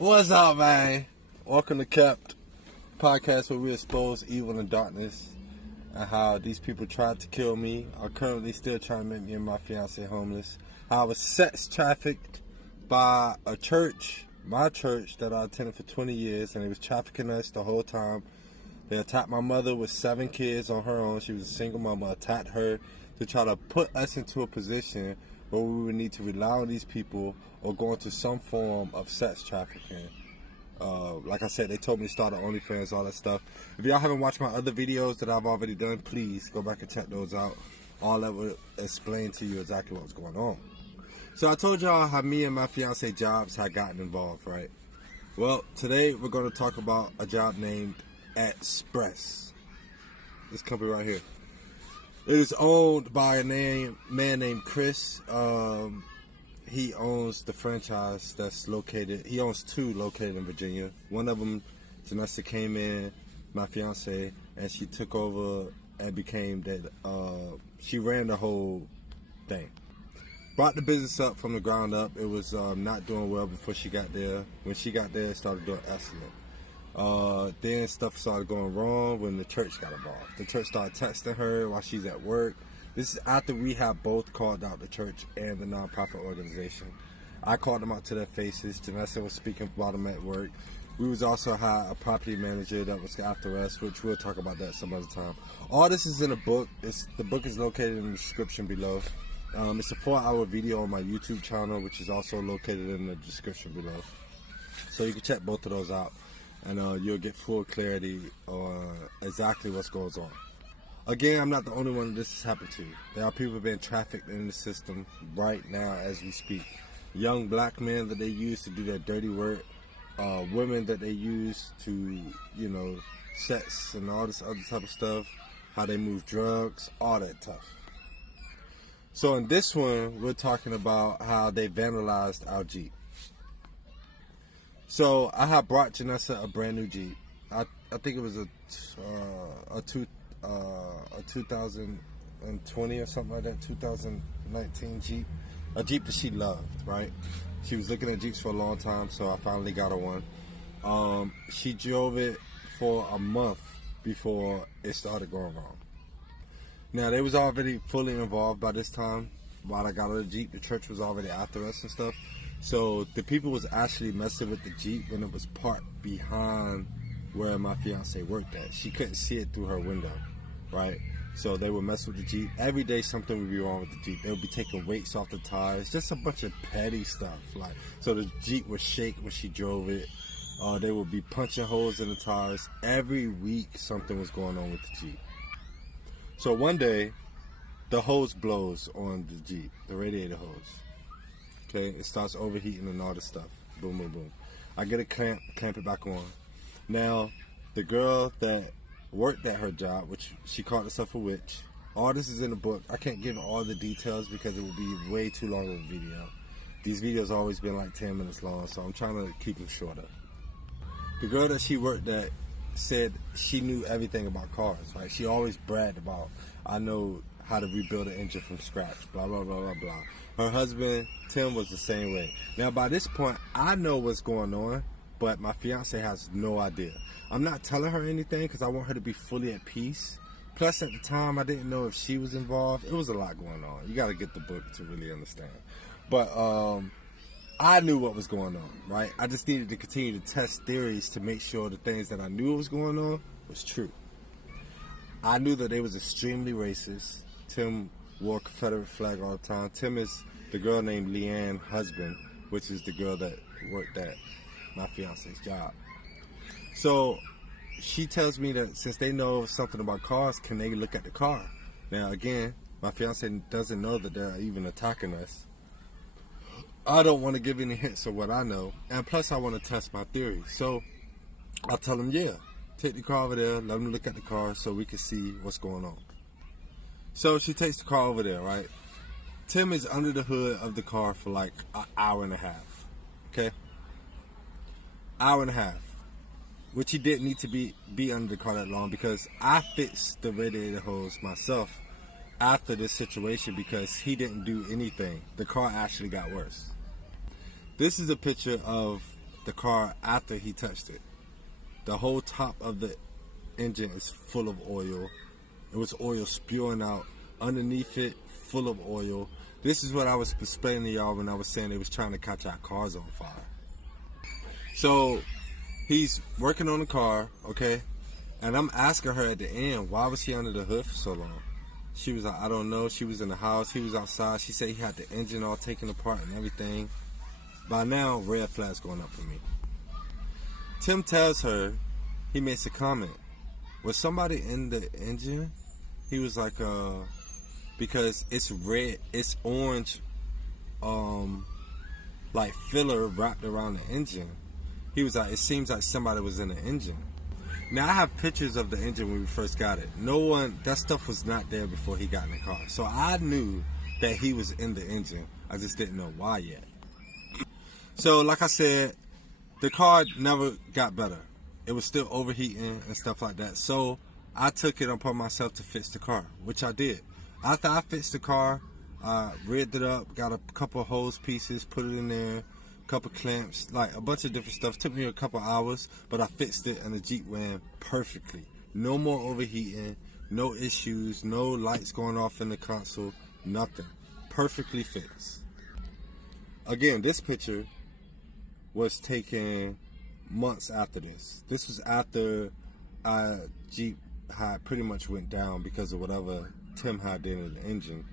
What's up, man? Welcome to Kept podcast, where we expose evil and darkness and how these people tried to kill me, are currently still trying to make me and my fiance homeless. How I was sex trafficked by a church, my church that I attended for 20 years, and they was trafficking us the whole time. They attacked my mother with 7 kids on her own. She was a single mama. Attacked her to try to put us into a position where we would need to rely on these people or go into some form of sex trafficking. Like I said, they told me to start an OnlyFans, all that stuff. If y'all haven't watched my other videos that I've already done, please go back and check those out. All that will explain to you exactly what's going on. So I told y'all how me and my fiance jobs had gotten involved, right? Well, today we're going to talk about a job named Express. This company right here. It is owned by a man named Chris. He owns the franchise that's located. He owns 2 located in Virginia. One of them, Janessa came in, my fiance, and she took over and became that. She ran the whole thing. Brought the business up from the ground up. It was not doing well before she got there. When she got there, it started doing excellent. Then stuff started going wrong when the church got involved. The church started texting her while she's at work. This is after we have both called out the church and the nonprofit organization. I called them out to their faces. Janessa was speaking about them at work. We was also had a property manager that was after us, which we'll talk about that some other time. All this is in a book. The book is located in the description below. It's a 4-hour video on my YouTube channel, which is also located in the description below. So you can check both of those out, and you'll get full clarity on exactly what goes on. Again, I'm not the only one this has happened to. There are people being trafficked in the system right now as we speak. Young black men that they use to do their dirty work. Women that they use to, sex and all this other type of stuff. How they move drugs, all that stuff. So in this one, we're talking about how they vandalized our Jeep. So I have brought Janessa a brand new Jeep. I think it was a 2020 or something like that, 2019 Jeep. A Jeep that she loved, right? She was looking at Jeeps for a long time, so I finally got her one. She drove it for a month before it started going wrong. Now, they was already fully involved by this time. While I got her the Jeep, the church was already after us and stuff. So the people was actually messing with the Jeep when it was parked behind where my fiance worked at. She couldn't see it through her window, right? So they would mess with the Jeep. Every day something would be wrong with the Jeep. They would be taking weights off the tires, just a bunch of petty stuff. So the Jeep would shake when she drove it. They would be punching holes in the tires. Every week something was going on with the Jeep. So one day, the hose blows on the Jeep, the radiator hose. Okay, it starts overheating and all this stuff. Boom, boom, boom. I get a clamp it back on. Now, the girl that worked at her job, which she called herself a witch, all this is in the book. I can't give all the details because it would be way too long of a video. These videos always been like 10 minutes long, so I'm trying to keep them shorter. The girl that she worked at said she knew everything about cars, right? She always bragged about, I know how to rebuild an engine from scratch, blah, blah, blah, blah, blah. Her husband, Tim, was the same way. Now, by this point, I know what's going on, but my fiance has no idea. I'm not telling her anything because I want her to be fully at peace. Plus, at the time, I didn't know if she was involved. It was a lot going on. You got to get the book to really understand. But I knew what was going on, right? I just needed to continue to test theories to make sure the things that I knew was going on was true. I knew that they was extremely racist. Tim wore a Confederate flag all the time. Tim is the girl named Leanne's husband, which is the girl that worked at my fiance's job. So she tells me that since they know something about cars, can they look at the car? Now again, my fiance doesn't know that they're even attacking us. I don't want to give any hints of what I know, and plus I want to test my theory. So I tell them, yeah, take the car over there, let them look at the car so we can see what's going on. So she takes the car over there, right? Tim is under the hood of the car for like an hour and a half, okay? Hour and a half, which he didn't need to be under the car that long because I fixed the radiator hose myself after this situation because he didn't do anything. The car actually got worse. This is a picture of the car after he touched it. The whole top of the engine is full of oil. It was oil spewing out. Underneath it, full of oil. This is what I was explaining to y'all when I was saying they was trying to catch our cars on fire. So he's working on the car, okay? And I'm asking her at the end, why was he under the hood for so long? She was like, I don't know. She was in the house. He was outside. She said he had the engine all taken apart and everything. By now, red flags going up for me. Tim tells her, he makes a comment. Was somebody in the engine? He was like, because it's red, it's orange, like filler wrapped around the engine. He was like, it seems like somebody was in the engine. Now, I have pictures of the engine when we first got it. That stuff was not there before he got in the car. So I knew that he was in the engine. I just didn't know why yet. So, like I said, the car never got better. It was still overheating and stuff like that. So I took it upon myself to fix the car, which I did. After I fixed the car, I rigged it up, got a couple of hose pieces, put it in there, couple clamps, like a bunch of different stuff. Took me a couple hours, but I fixed it and the Jeep ran perfectly. No more overheating, no issues, no lights going off in the console, nothing. Perfectly fixed. Again, this picture was taken months after this. This was after Jeep had pretty much went down because of whatever Tim had did in the engine.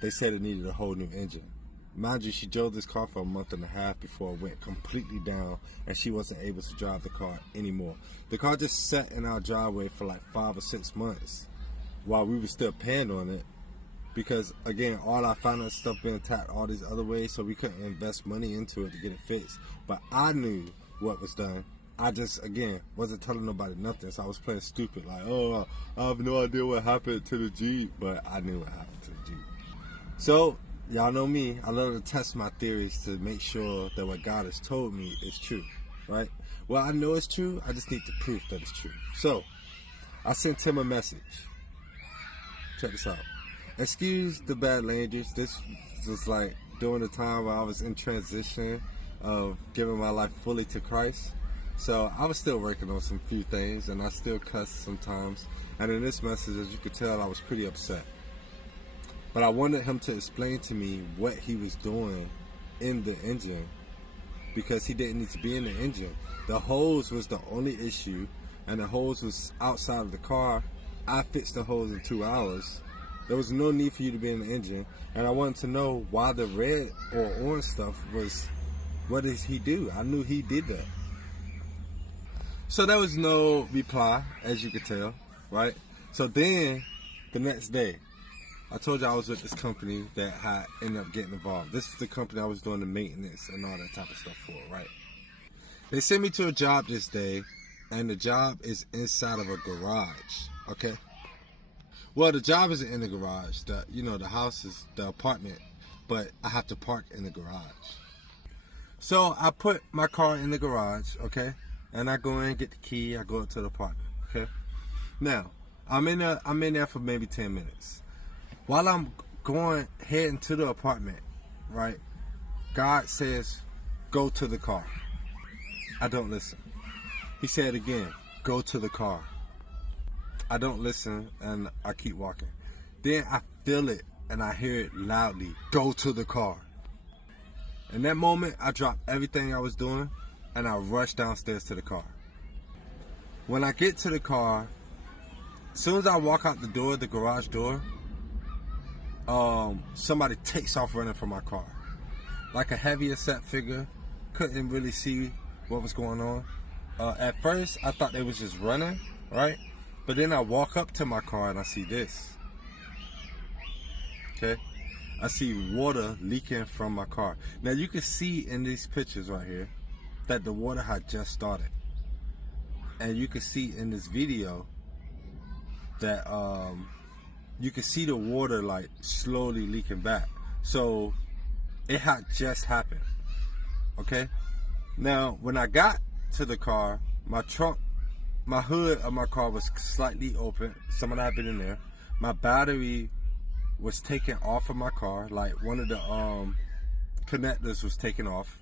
They said it needed a whole new engine. Mind you, she drove this car for a month and a half before it went completely down and she wasn't able to drive the car anymore. The car just sat in our driveway for like 5 or 6 months while we were still paying on it because, again, all our finance stuff been attacked all these other ways, so we couldn't invest money into it to get it fixed. But I knew what was done. I just, again, wasn't telling nobody nothing, so I was playing stupid, like, oh, I have no idea what happened to the Jeep, but I knew what happened to the Jeep. So, y'all know me, I love to test my theories to make sure that what God has told me is true, right? Well, I know it's true, I just need the proof that it's true. So, I sent him a message. Check this out. Excuse the bad language, this was like during the time where I was in transition of giving my life fully to Christ. So I was still working on some few things and I still cuss sometimes. And in this message, as you could tell, I was pretty upset. But I wanted him to explain to me what he was doing in the engine because he didn't need to be in the engine. The hose was the only issue and the hose was outside of the car. I fixed the hose in 2 hours. There was no need for you to be in the engine. And I wanted to know why the red or orange stuff was, what does he do? I knew he did that. So there was no reply, as you could tell, right? So then, the next day, I told you I was with this company that had ended up getting involved. This is the company I was doing the maintenance and all that type of stuff for, right? They sent me to a job this day, and the job is inside of a garage, okay? Well, the job isn't in the garage. The house is the apartment, but I have to park in the garage. So I put my car in the garage, okay? And I go in, get the key, I go up to the apartment, okay? Now, I'm in there for maybe 10 minutes. While I'm heading to the apartment, right, God says, go to the car. I don't listen. He said again, go to the car. I don't listen, and I keep walking. Then I feel it, and I hear it loudly, go to the car. In that moment, I dropped everything I was doing, and I rushed downstairs to the car. When I get to the car, as soon as I walk out the door, the garage door, somebody takes off running from my car. Like a heavier set figure, couldn't really see what was going on. At first, I thought they was just running, right? But then I walk up to my car and I see this. Okay? I see water leaking from my car. Now you can see in these pictures right here that the water had just started. And you can see in this video that you can see the water like slowly leaking back. So it had just happened. Okay? Now when I got to the car, my hood of my car was slightly open. Someone had been in there. My battery was taken off of my car. Like one of the connectors was taken off.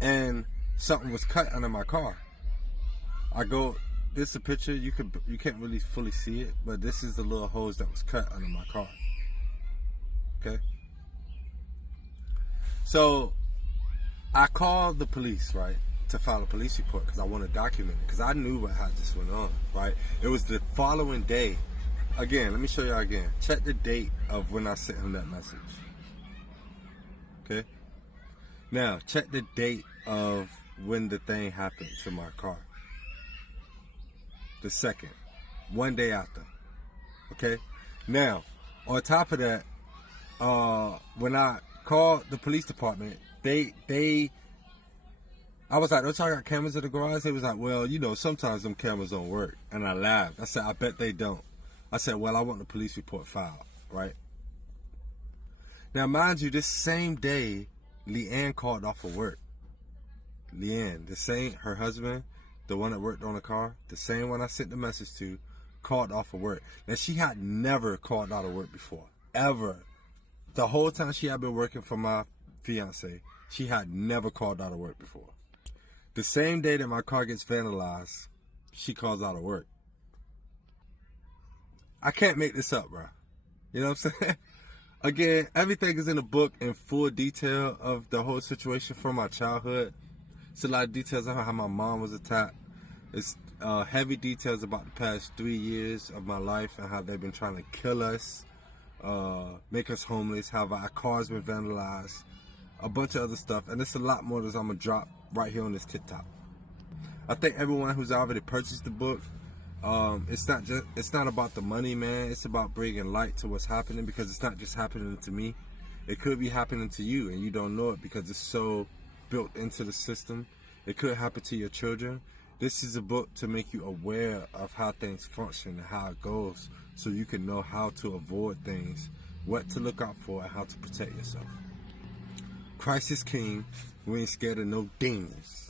And something was cut under my car. I go, this is a picture, you can't really fully see it, but this is the little hose that was cut under my car. Okay? So I called the police, right, to file a police report because I want to document it, because I knew what had this went on, right? It was the following day. Again, let me show y'all again. Check the date of when I sent him that message. Okay? Now, check the date of when the thing happened to my car. The 2nd. One day after. Okay? Now, on top of that, when I called the police department, I was like, don't y'all got cameras in the garage? They was like, well, you know, sometimes them cameras don't work. And I laughed. I said, I bet they don't. I said, well, I want the police report filed, right? Now, mind you, this same day, Leanne called off of work. Leanne, her husband, the one that worked on the car, the same one I sent the message to, called off of work. Now, she had never called out of work before, ever. The whole time she had been working for my fiance, she had never called out of work before. The same day that my car gets vandalized, she calls out of work. I can't make this up, bro. You know what I'm saying? Again, everything is in the book in full detail of the whole situation from my childhood. It's a lot of details on how my mom was attacked. It's heavy details about the past 3 years of my life and how they've been trying to kill us, make us homeless, how our cars been vandalized, a bunch of other stuff. And there's a lot more that I'm going to drop right here on this TikTok. I think everyone who's already purchased the book, it's not about the money, man. It's about bringing light to what's happening, because it's not just happening to me. It could be happening to you and you don't know it because it's so built into the system. It could happen to your children. This is a book to make you aware of how things function and how it goes, so you can know how to avoid things, what to look out for, and how to protect yourself. Christ is King. We ain't scared of no demons.